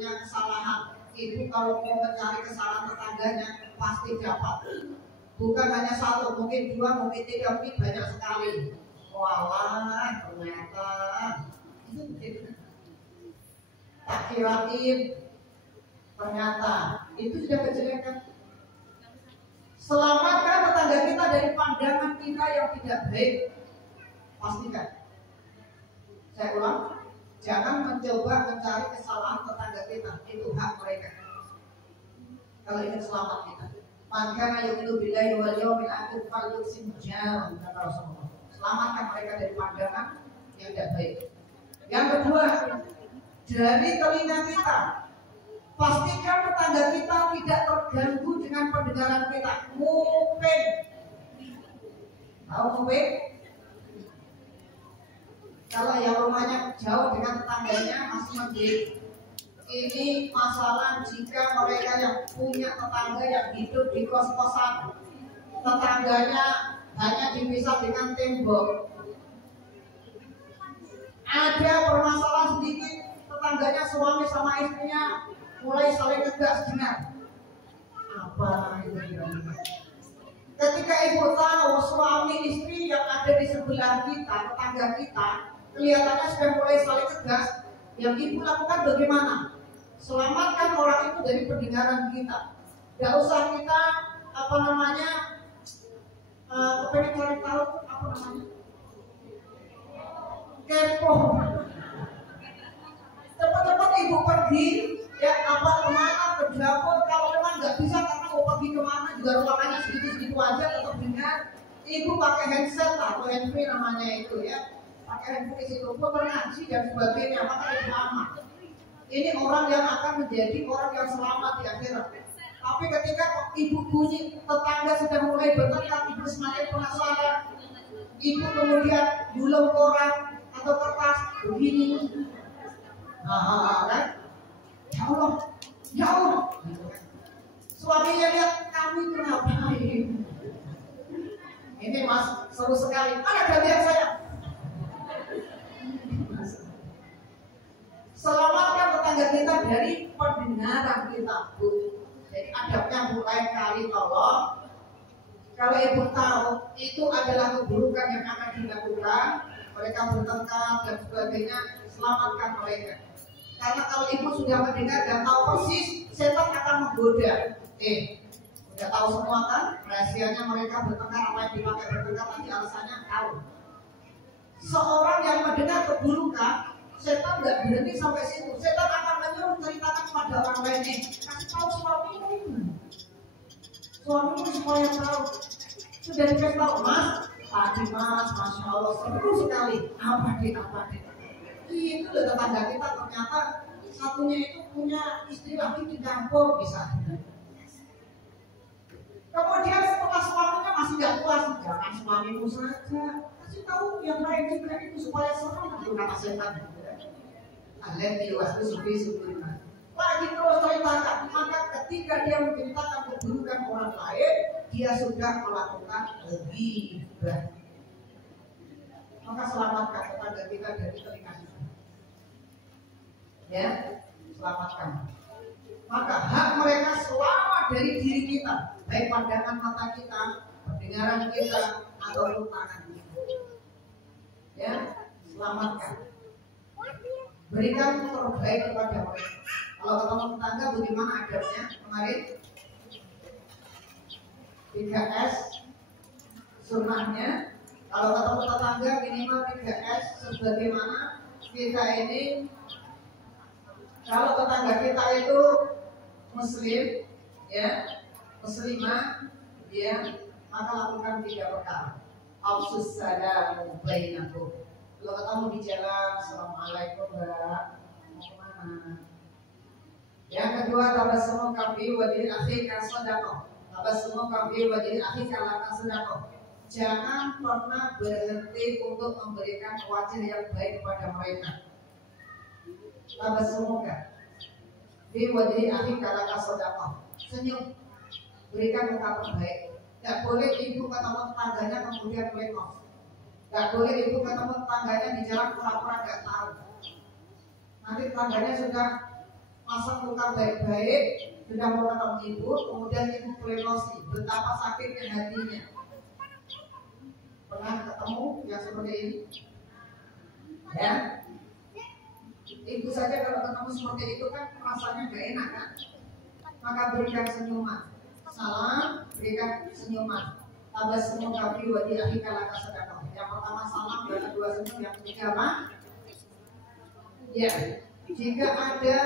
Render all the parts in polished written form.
punya kesalahan. Ibu kalau mau mencari kesalahan tetangganya pasti dapat. Bukan hanya satu, mungkin dua, mungkin tiga, mungkin banyak sekali. Walah, ternyata itu begitu. Tak kirain, ternyata itu sudah kejelekan. Selamatkan tetangga kita dari pandangan kita yang tidak baik. Pastikan. Saya ulang, jangan mencoba mencari kesalahan tetangga kita. Itu hak mereka. Kalau ingin selamat kita, maka yu'minu billahi wal yawmil akhir falyuhsin jar, kata Rasulullah. Selamatkan mereka dari pandangan yang tidak baik. Yang kedua, dari telinga kita, pastikan tetangga kita tidak terganggu dengan pendengaran kita. Nguping. Tahu nguping? Kalau yang rumahnya jauh dengan tetangganya masih mending. Ini masalah jika mereka yang punya tetangga yang hidup di kos-kosan, tetangganya hanya dipisah dengan tembok. Ada permasalahan sedikit, tetangganya suami sama istrinya mulai saling tegas dengar. Apa itu? Ketika ibu tahu suami istri yang ada di sebelah kita, tetangga kita, kelihatannya sudah mulai saling tegas, yang ibu lakukan bagaimana? Selamatkan orang itu dari pendengaran kita. Gak usah kita kepengen cari tahu kepo. Cepat-cepat ibu pergi, ya kemana ke dapur. Kalau memang nggak bisa karena mau pergi kemana juga ruangannya segitu-segitu aja, tetap dengar. Ibu pakai handset atau handphone namanya itu ya, pakai handphone isi putar ngaji dan sebagainya, maka itu aman. Ini orang yang akan menjadi orang yang selamat di akhirat. Tapi ketika ibu bunyi, tetangga sudah mulai bertengkar, ibu semakin penasaran. Ibu kemudian gulung koran atau kertas begini. Kan? Ya Allah. Suaminya lihat, kamu itu ngapain? Ini mas, seru sekali. Mana gantian saya? Selamatkan tetangga kita dari pendengaran kita, Bu. Jadi adabnya Bu, lain kali tolong. Kalau ibu tahu itu adalah keburukan yang akan dilakukan, mereka bertengkar dan sebagainya, selamatkan mereka. Karena kalau ibu sudah mendengar dan tahu persis, setan akan menggoda. Udah tahu semua kan? Rahasianya mereka bertengkar, apa yang dipakai bertengkar, nanti alasannya tahu. Seorang yang mendengar keburukan, setan nggak berhenti sampai situ. Setan akan menyuruh ceritakan kepada orang lain. Kasih tahu suamimu supaya tahu. Sudah dikasih tahu, Mas. Tadi Mas, Masya Allah seru sekali. Apa deh? Itu loh tetangga kita, ternyata satunya itu punya istri lagi di kampung bisa. Kemudian setelah suaminya masih nggak puas, jangan suamimu saja, kasih tahu yang lain juga itu supaya seru. Itu kata setan. Alati waslu subhana. Lagi terus ceritakan, maka ketika dia menceritakan keburukan orang lain, dia sudah melakukan ghibah. Maka selamatkan tetangga kita dari telinga kita. Ya, selamatkan. Maka hak mereka selamat dari diri kita, baik pandangan mata kita, pendengaran kita, atau tangan kita. Ya, selamatkan. Berikan terbaik kepada mereka. Kalau ketemu tetangga, bagaimana adabnya kemarin? 3S sunnahnya. Kalau ketemu tetangga minimal 3S sebagaimana kita ini. Kalau tetangga kita itu muslim, ya, muslimah, ya, maka lakukan 3 perkara. Afsus salamu bainakum. Kalau ketemu di jalan, assalamualaikum Mbak, mau kemana? Yang kedua, tabassumu kafi wajhi akhika shadaqah. Tabassumu kafi wajhi akhika laka shadaqah. Jangan pernah berhenti untuk memberikan wajah yang baik kepada mereka. Tabassumu kafi wajhi akhika laka shadaqah. Senyum, berikan muka terbaik. Tidak boleh ibu ketemu tetangganya kemudian melengos. Gak boleh ibu ketemu tetangganya di jalan pura-pura gak tahu. Nanti tetangganya sudah masang luka baik-baik, sudah mau ketemu ibu, kemudian ibu berenosi, betapa sakitnya hatinya. Pernah ketemu yang seperti ini? Ya, ibu saja kalau ketemu seperti itu kan rasanya gak enak kan? Maka berikan senyuman. Salam, berikan senyuman. Tambah senyum kami wadi akhika laka sedekah. Yang pertama salam, yang kedua senyum, yang ketiga apa? Ya, jika ada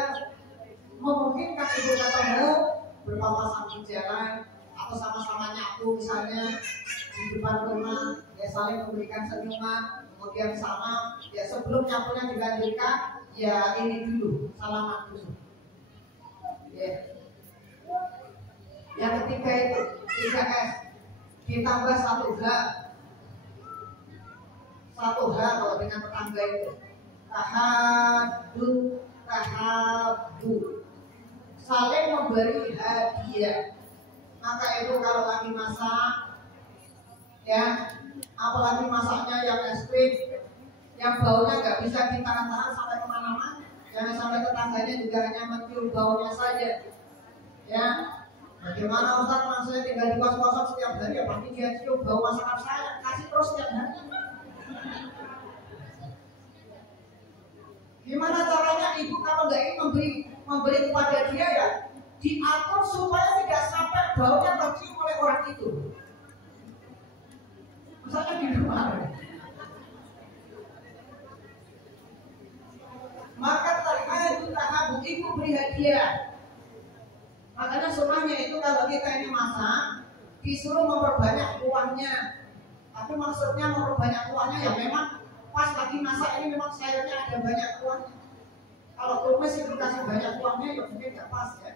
memungkinkan ibu ketemu berpapasan di jalan atau sama-sama nyapu misalnya di depan rumah, ya saling memberikan senyuman, kemudian sama, ya sebelum nyapunya dilanjutkan, ya ini dulu, salaman dulu. Ya. Yang ketiga itu 3S ditambah 1H. 1H kalau dengan tetangga itu tahabu, saling memberi hadiah. Maka itu kalau lagi masak, ya, apalagi masaknya yang ekstrim, yang baunya nggak bisa ditahan-tahan sampai kemana-mana, jangan sampai tetangganya juga hanya mencium baunya saja. Ya, bagaimana Ustaz, saya tinggal di kos-kosan setiap hari, ya pasti dia cium bau masakan saya, kasih terus setiap hari. Gimana caranya ibu kalau nggak ingin memberi kepada dia, ya diatur supaya tidak sampai baunya tercium oleh orang itu. Misalnya di rumah, maka tahabu ibu beri hadiah. Makanya sunnahnya itu kalau kita ini masak disuruh memperbanyak kuahnya. Tapi maksudnya memperbanyak kuahnya ya memang pas lagi masak ini memang sayurnya ada banyak kuahnya. Kalau tumis itu kasih banyak kuahnya ya mungkin nggak pas ya.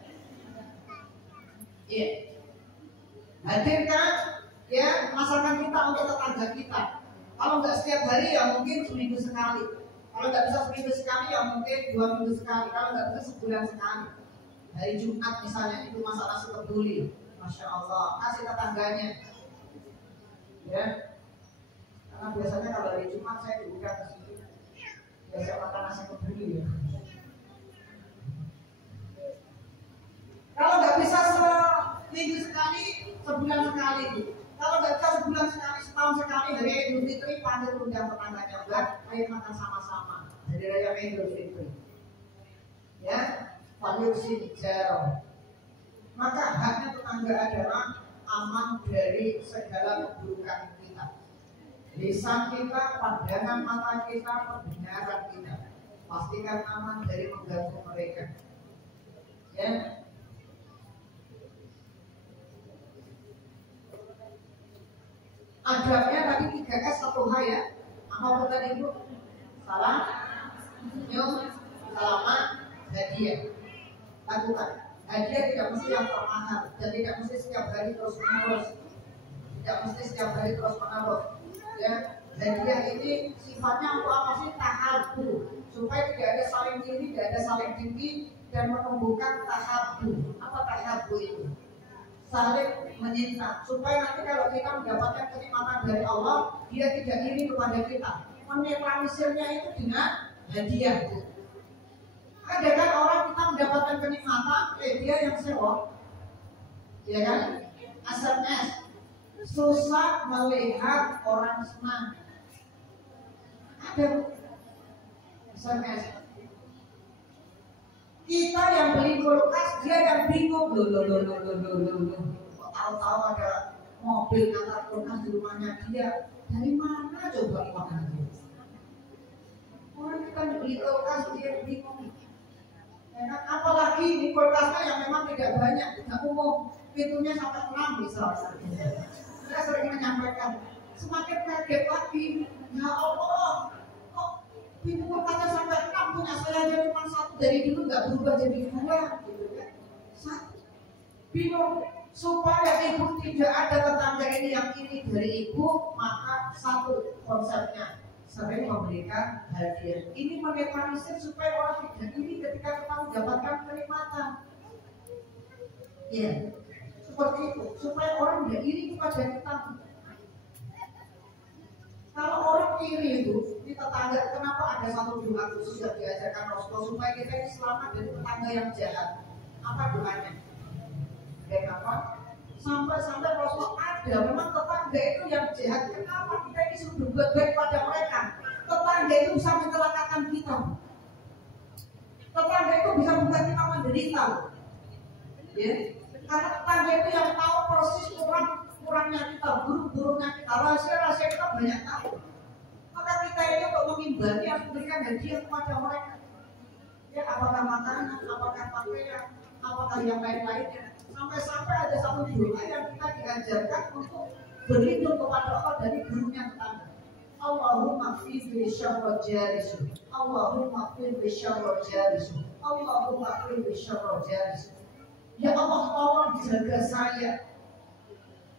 Iya. Hadirkan ya masakan kita untuk tetangga kita. Kalau nggak setiap hari ya mungkin seminggu sekali. Kalau nggak bisa seminggu sekali ya mungkin 2 minggu sekali. Kalau nggak bisa sebulan sekali. Hari Jumat misalnya itu masak nasi kebuli, Masya Allah, kasih tetangganya. Ya. Karena biasanya kalau hari Jumat saya diundang ke situ. Biasa makan nasi kebuli ya. Kalau nggak bisa seminggu sekali, sebulan sekali. Kalau nggak bisa sebulan sekali, setahun sekali, hari Idul Fitri panggil undang tetangganya, buat ayo makan sama-sama. Hari Raya Idul Fitri. Ya, panggil sini jauh. Maka haknya tetangga adalah aman dari segala keburukan kita. Lisan kita, pandangan mata kita, pendengaran kita. Pastikan aman dari mengganggu mereka. Ya. Adabnya tadi 3S 1H ya. Apa tadi Bu? Salam, senyum, salaman, hadiah. Lakukan. Hadiah tidak mesti yang termahal dan tidak mesti setiap hari terus menerus. Tidak mesti setiap hari terus menerus. Ya, hadiah ini sifatnya untuk apa sih? Tahabu, supaya tidak ada saling tinggi, tidak ada saling tinggi dan menumbuhkan tahabu. Apa tahabu itu? Saling menyinta, supaya nanti kalau kita mendapatkan kenikmatan dari Allah, dia tidak iri kepada kita. Menetralisirnya itu dengan hadiah. Ada kan orang kita mendapatkan kenikmatan, dia yang sewa, ya kan? SMS, susah melihat orang senang. Ada SMS. Kita yang beli kulkas, dia yang bingung. Tahu-tahu ada mobil antar kulkas di rumahnya dia. Dari mana coba uangnya? Orang kita beli kulkas, dia bingung. Ya, apalagi ini kulkasnya yang memang tidak banyak, tidak umum, pintunya sampai 6 misalnya. Saya sering menyampaikan, semakin kaget lagi, ya Allah, kok pintu kulkasnya sampai 6, punya saya aja cuma 1 dari dulu nggak berubah jadi 2, gitu kan? 1, bingung. Supaya ibu tidak ada tetangga ini yang ini dari ibu, maka 1 konsepnya sering memberikan hadiah. Ini menetralisir supaya orang tidak iri ketika kita mendapatkan kenikmatan. Ya, seperti itu. Supaya orang tidak iri kepada kita. Kalau orang iri itu tetangga, kenapa ada satu doa khusus yang diajarkan Rasulullah supaya kita ini selamat dari tetangga yang jahat? Apa doanya? Kenapa? Sampai Rasulullah ada memang tetangga itu yang jahat. Kenapa kita ini suruh berbuat baik pada mereka? Tetangga itu bisa mencelakakan kita. Tetangga itu bisa membuat kita menderita. Ya, karena tetangga itu yang tahu persis kurangnya kita, buruk-buruknya kita, rahasia-rahasia kita banyak tahu. Maka kita ini untuk mengimbangi harus memberikan hadiah kepada mereka. Ya, apakah makanan, apakah pakaian, apakah yang lain-lainnya. Sampai-sampai ada satu doa yang kita diajarkan untuk berlindung kepada Allah dari buruknya tetangga. Allahumma qfir bi syarri jalisu. Allahumma qfir bi syarri jalisu. Allahumma qfir bi syarri jalisu. Ya Allah, tolong jaga saya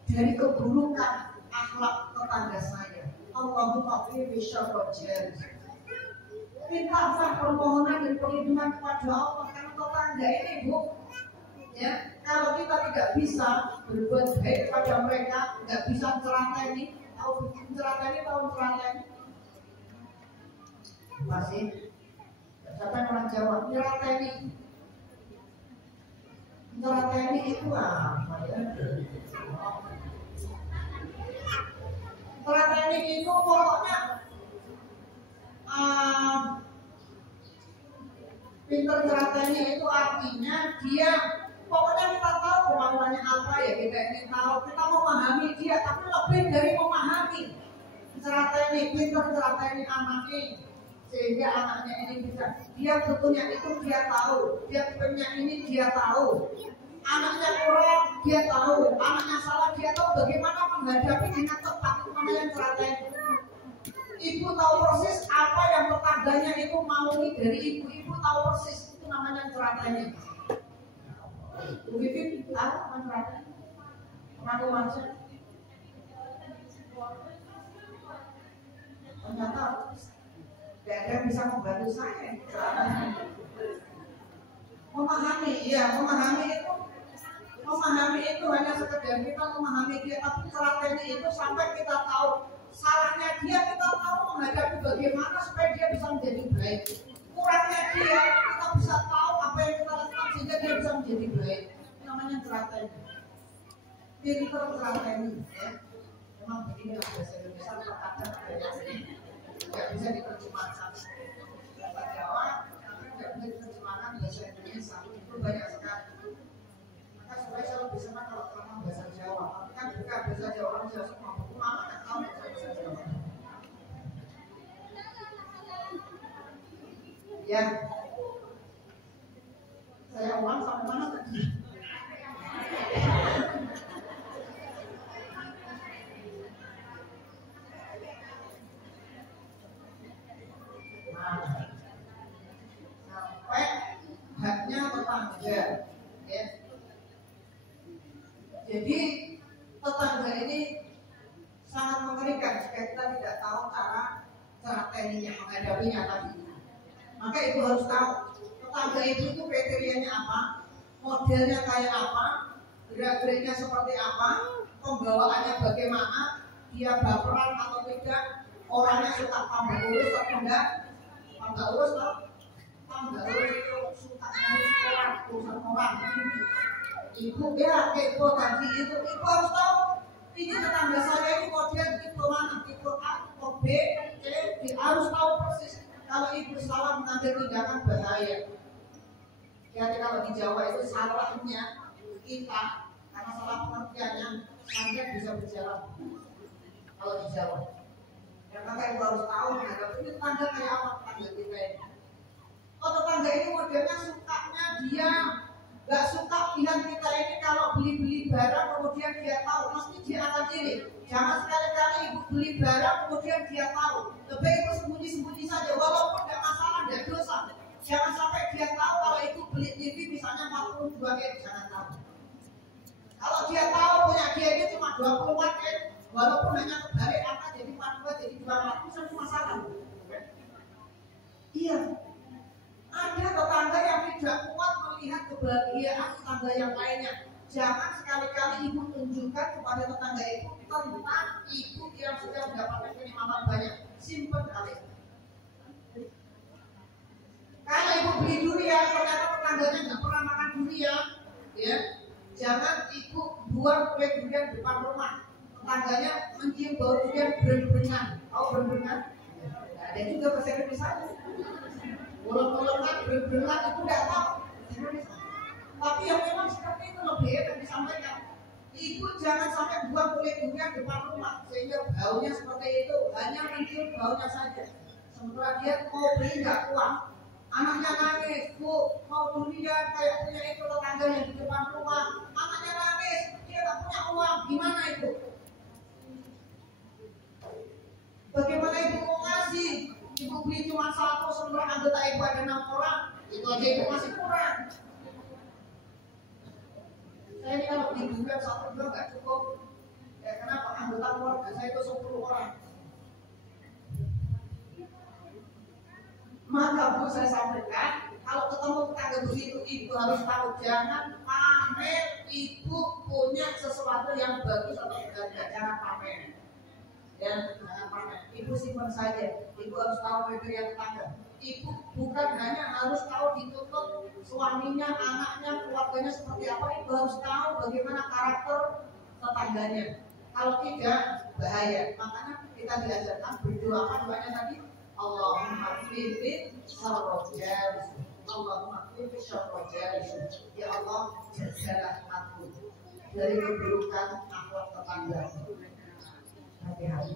dari keburukan akhlak tetangga saya. Allahumma qfir bi syarri jalisu. Mintalah permohonan dan perlindungan kepada Allah karena tetangga ini, Bu. Ya, kalau kita tidak bisa berbuat baik kepada mereka, tidak bisa mencerateni, tahu mencerateni? Masih? Siapa yang orang Jawa? Mencerateni. Mencerateni itu apa ya? Mencerateni itu pokoknya pinter cerateni itu artinya dia pokoknya kita tahu kemampuannya apa ya, kita ingin tahu, kita memahami dia, tapi lebih dari memahami. Cerateni, pinter cerateni anaknya, sehingga anaknya ini bisa, dia butuhnya itu dia tahu, dia punya ini dia tahu, anaknya kurang dia tahu, anaknya salah dia tahu, bagaimana menghadapi dengan tepat, itu namanya cerateni. Ibu tahu persis apa yang tetangganya itu mau dari ibu, ibu tahu persis, itu namanya cerateni. Mungkin tahu masyarakat pengaku manusia ternyata tidak ada yang bisa membantu saya memahami itu hanya sekedar kita memahami dia, tapi ceratanya itu sampai kita tahu salahnya dia, kita tahu menghadapi bagaimana supaya dia bisa menjadi baik. Kurangnya dia, kita bisa tahu apa yang kita lakukan sehingga dia bisa menjadi baik. Namanya cerateni. Pinter cerateni, ya. Memang begini bahasa Indonesia terkadang tidak bisa diterjemahkan. Bahasa Jawa tidak bisa diterjemahkan bahasa Indonesia, itu banyak sekali. Maka supaya saya lebih senang kalau terang bahasa Jawa. Tapi kan bukan bahasa Jawa, orang Jawa semua buku lama nggak tahu bahasa Jawa. Ya, saya ulang sampai mana tadi? Sampai haknya tetangga, ya. Jadi tetangga ini sangat mengerikan jika kita tidak tahu cara teninya menghadapinya tadi. Maka ibu harus tahu tetangga itu kriterianya apa, modelnya kayak apa, gerak-geriknya seperti apa, pembawaannya bagaimana, dia baperan atau tidak, orangnya suka tambah urus atau enggak, tambah urus itu suka urusan orang. Ibu ya kepo tadi itu, ibu harus tahu ini tetangga saya ini model tipe mana, tipe A, tipe B, C, D, harus tahu persis. Kalau ibu salah mengambil tindakan bahaya. Jadi kalau di Jawa itu salahnya kita karena salah pengertiannya sampai bisa berjalan. Kalau di Jawa, ya maka ibu harus tahu menghadapi ini tetangga kayak apa tetangga kita ini. Oh tetangga ini modelnya sukanya dia nggak suka lihat kita ini kalau beli barang kemudian dia tahu mesti dia akan iri. Jangan sekali-kali ibu beli barang kemudian dia tahu. Lebih ibu sembunyi-sembunyi saja walaupun nggak masalah, nggak dosa. Jangan sampai dia tahu kalau ibu beli TV misalnya 42 watt, jangan tahu. Kalau dia tahu punya dia ini cuma 20 watt, walaupun hanya kebalik angka jadi 42 jadi 2 watt, itu satu masalah. Iya. Ada tetangga yang tidak kuat melihat kebahagiaan tetangga yang lainnya. Jangan sekali-kali ibu tunjukkan kepada tetangga ibu tentang ibu yang sudah mendapatkan kenikmatan banyak. Simpen kali. Kalau ibu beli durian, ternyata tetangganya nggak pernah makan durian, ya, jangan ibu buang kue durian depan rumah. Tetangganya mencium bau durian berenang. Tahu berenang? Ada juga bahasa Indonesia. Ulang-ulangan berenang itu nggak tahu. Tapi yang memang seperti itu lebih enak disampaikan. Ibu jangan sampai buang kulit durian depan rumah sehingga baunya seperti itu, hanya mencium baunya saja. Sementara dia mau beli nggak kuat. Anaknya nangis, Bu, mau durian kayak punya itu tetangga yang di depan rumah. Anaknya nangis, dia nggak punya uang, gimana itu? Bagaimana ibu mau ngasih? Ibu beli cuma satu, sementara anggota ibu ada 6 orang, itu aja ibu masih kurang. Saya ini kalau beli durian 1-2 nggak cukup. Ya kenapa? Anggota keluarga saya itu 10 orang. Maka Bu saya sampaikan, kalau ketemu tetangga begitu, ibu harus tahu jangan pamer ibu punya sesuatu yang bagus atau berharga, jangan pamer. Dan jangan pamer. Ibu simpan saja. Ibu harus tahu kriteria tetangga. Ibu bukan hanya harus tahu ditutup suaminya, anaknya, keluarganya seperti apa. Ibu harus tahu bagaimana karakter tetangganya. Kalau tidak bahaya. Makanya kita diajarkan berdoa doanya tadi. Allahumma qini syarrojal. Allahumma qini syarrojal. Ya Allah, jagalah aku dari keburukan akhlak tetangga. Hati-hati.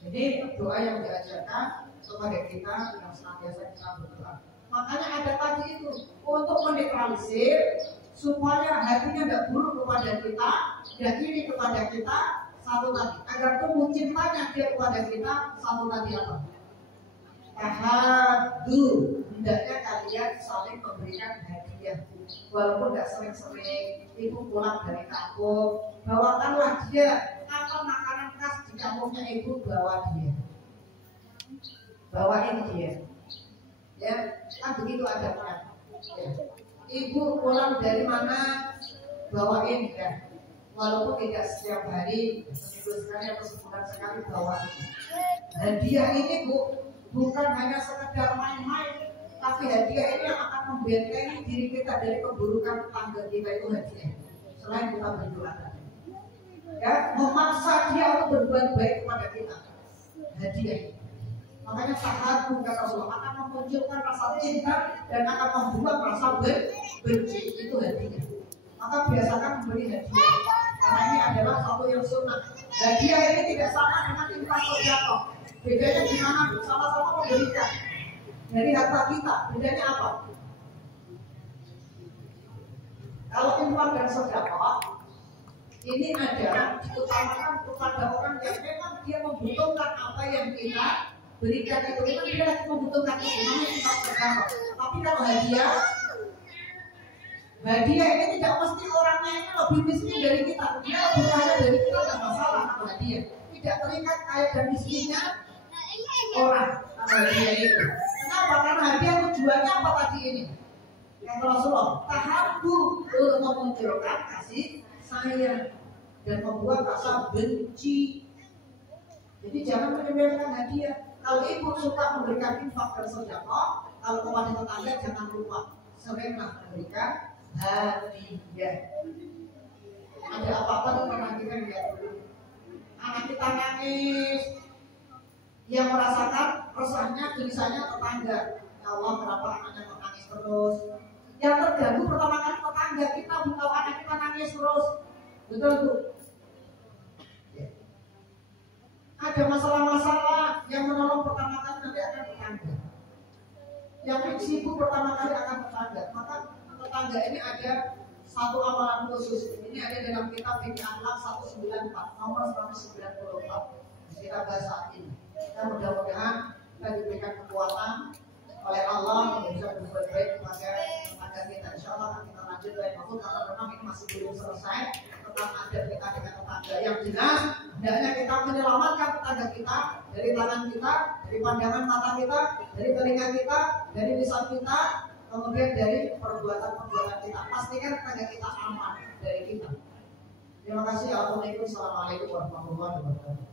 Jadi doa yang diajarkan kepada kita yang senantiasa kita berdoa. Makanya ada tadi itu untuk menetralisir supaya hatinya tidak buruk kepada kita, tidak iri kepada kita. Satu tadi, agar tumbuh cintanya dia kepada kita. Satu tadi apa? Tahadu. Hendaknya kalian saling memberikan hadiah. Walaupun tidak sering-sering. Ibu pulang dari kampung, bawakanlah dia apa makanan khas di kampungnya ibu, bawa dia. Bawain dia. Ya, kan begitu adabnya. Ya. Ibu pulang dari mana, bawain ya. Walaupun tidak setiap hari, seminggu sekali atau sebulan sekali bawa. Hadiah ini Bu, bukan hanya sekedar main-main, tapi hadiah ini yang akan membentengi diri kita dari keburukan tetangga kita, itu hadiah. Selain kita berdoa tadi, ya, memaksa dia untuk berbuat baik kepada kita, hadiah. Makanya sahabat kata Rasulullah akan memunculkan rasa cinta dan akan membuat rasa benci, itu hadiah. Maka biasakan memberi hadiah. Karena ini adalah satu yang sunnah. Hadiah ini tidak sama dengan infak sedekah. Bedanya di mana? Sama-sama memberikan dari harta kita. Bedanya apa? Kalau infak dan sedekah ini adalah diutamakan kepada orang yang memang dia membutuhkan apa yang kita berikan itu. Memang dia lagi membutuhkan itu. Namanya infak sedekah. Tapi kalau hadiah ini tidak mesti orangnya ini lebih miskin dari kita. Dia lebih kaya dari kita, tidak masalah kalau hadiah. Tidak terikat kaya dan miskinnya orang kalau hadiah itu. Kenapa? Karena hadiah tujuannya apa tadi ini? Kata Rasulullah, tahabu untuk memunculkan kasih sayang dan membuat rasa benci. Jadi jangan menyembelihkan hadiah. Kalau ibu suka memberikan infak dan sedekah, kalau kepada tetangga jangan lupa seringlah memberikan hadiah. Ada apa-apa tuh pernah kita lihat dulu. Anak kita nangis, yang merasakan resahnya, gelisahnya tetangga. Ya Allah, kenapa anaknya menangis terus? Yang terganggu pertama kali tetangga kita, bukan anak kita nangis terus. Betul Bu? Ya. Ada masalah-masalah yang menolong pertama kali nanti akan tetangga. Yang sibuk pertama kali akan tetangga. Maka tetangga ini ada satu amalan khusus. Ini ada dalam kitab Fikih Akhlak 194 nomor 194. Kita bahas saat ini. Dan mudah-mudahan kita diberikan kekuatan oleh Allah untuk bisa berbuat baik kepada tetangga kita. Insya Allah akan kita lanjut dari waktu karena memang ini masih belum selesai tentang adab kita dengan tetangga. Yang jelas, hendaknya kita menyelamatkan tetangga kita dari tangan kita, dari pandangan mata kita, dari telinga kita, dari lisan kita, kemudian dari perbuatan-perbuatan kita. Pastikan tetangga kita aman dari kita. Terima kasih. Assalamualaikum warahmatullahi wabarakatuh.